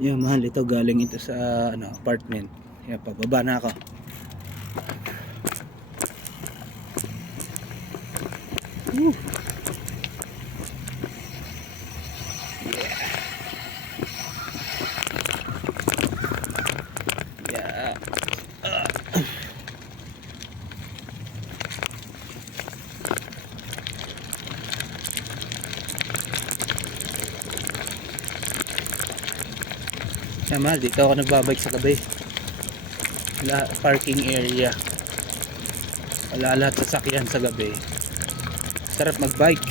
Yan mahal, ito galing ito sa ano, apartment. Yan, pababa na ako. Woo. Yeah. Yan mahal, dito ako nagbabike sa gabi. Wala parking area. Wala lahat sasakyan sa gabi. Sarap magbike.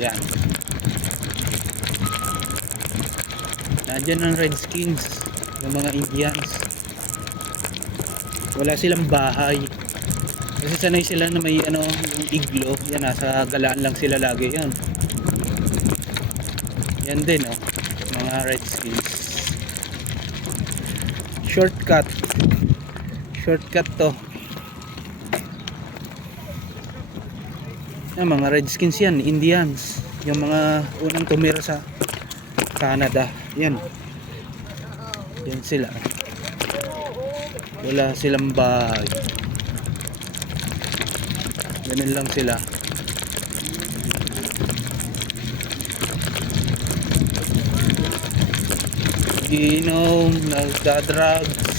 Yan. Nandiyan ang Redskins, yung mga Indians. Wala silang bahay. Kasi sanay sila na may ano, yung iglo. Yan, nasa galaan lang sila lagi. Yan. Yan din, oh. Mga Redskins. Shortcut. Shortcut to. Yan, mga Redskins yan, Indians. Yung mga unang tumira sa Canada. Yan. Yan sila. Wala silang bahay. Ganun lang sila. Giinom, nagda-drugs,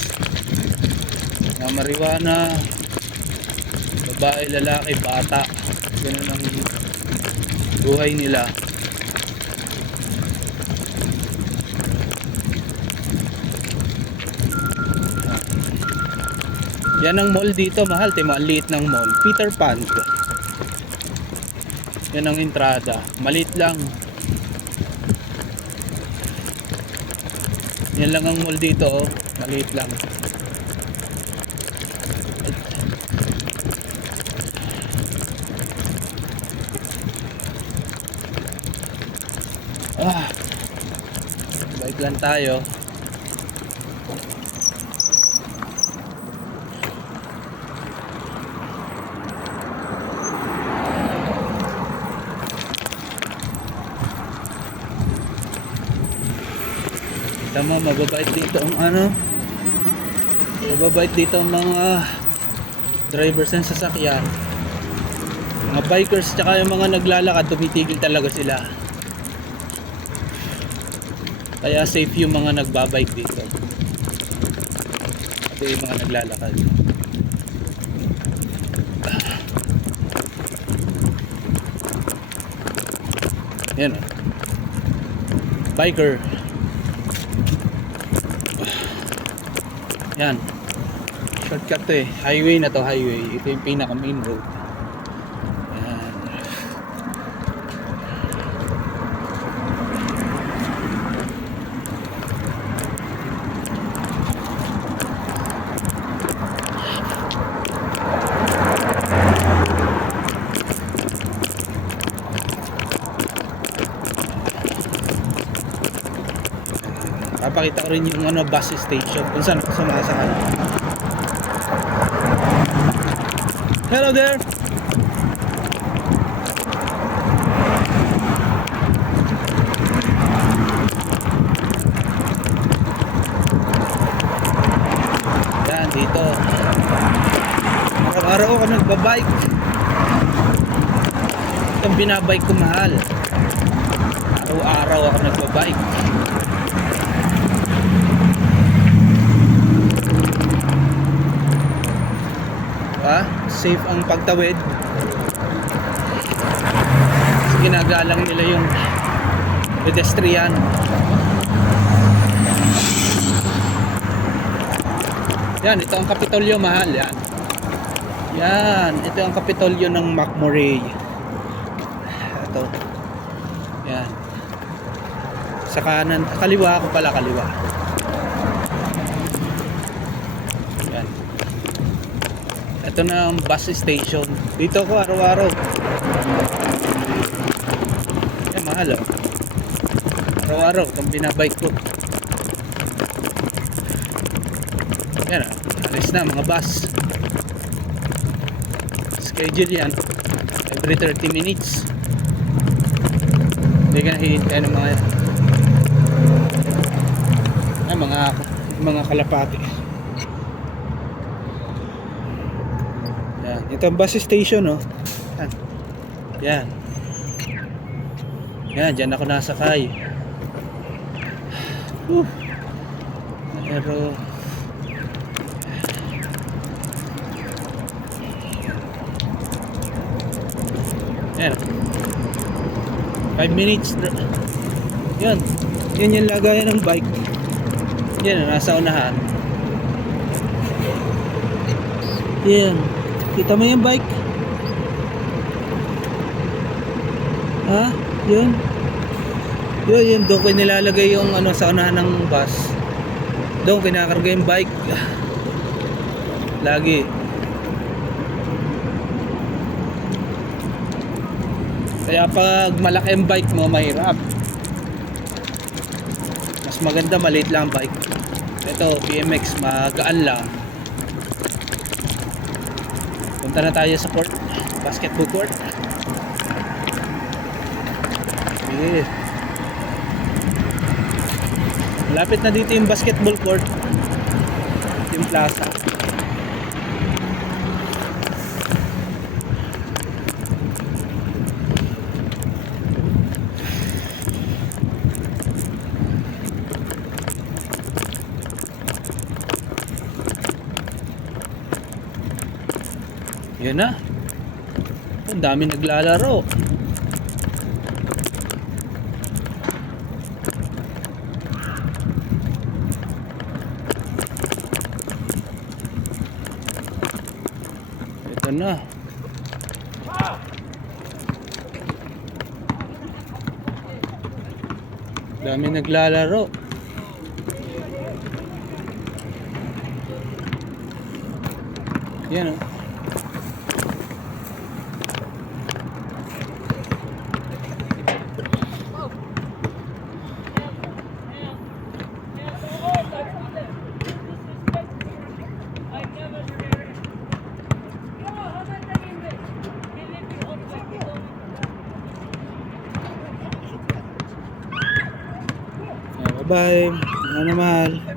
na marijuana, babae, lalaki, bata. Ganun ang buhay nila. Yan ang mall dito, mahal. Maliit ng mall, Peter Pan. Yan ang entrada, maliit lang. Yan lang ang mall dito, oh. Maliit lang. Bike lang tayo. Tama, mababait dito ang ano, mababait dito ang mga drivers ng sasakyan, mga bikers, tsaka yung mga naglalakad, tumitigil talaga sila. Kaya safe yung mga nagbabike dito. Ito yung mga naglalakad. Yan, oh. Biker. Yan. Shortcut to eh. Highway na to, highway. Ito yung pinaka main road. Yan. Papakita ko rin yung ano, bus station kung saan sumasakay. Hello there. Yan dito. Araw-araw ako nagbabike. Itong binabike ko, mahal. Araw-araw ako nagbabike. Safe ang pagtawid. Ginagalang nila yung pedestrian. Yan, ito ang Kapitolyo, mahal. Yan. Yan, ito ang Kapitolyo ng McMurray. Ito. Yan. Sa kanan, kaliwa ako pala, kaliwa. Yan. Ito na ang bus station. Dito ko araw-araw. Yan, mahal, oh. araw-araw itong binabike ko. Yan ah, alis na mga bus. Schedule yan every 30 minutes. Hindi ka nahihintay ng mga kalapati. Yan, ito ang bus station, oh. Yan. Yan, dyan ako nasakay. Pero yan, 5 minutes. Yan, yan yung lagayan ng bike. Yan, nasa unahan. Yan, kita mo yung bike? Ha? Yun. Yun, doon ko nilalagay yung ano sa unahan ng bus. Doon kinakarga yung bike. Lagi. Kaya pag malaki ang bike mo, mahirap. Mas maganda maliit lang ang bike. Ito, BMX, magaan lang. Punta na tayo sa court, basketball court. Sige. Malapit na dito yung basketball court, yung plaza. Yan na. Ang dami naglalaro. Ito na. Dami naglalaro. Yan oh. Bye bye, mga mahal.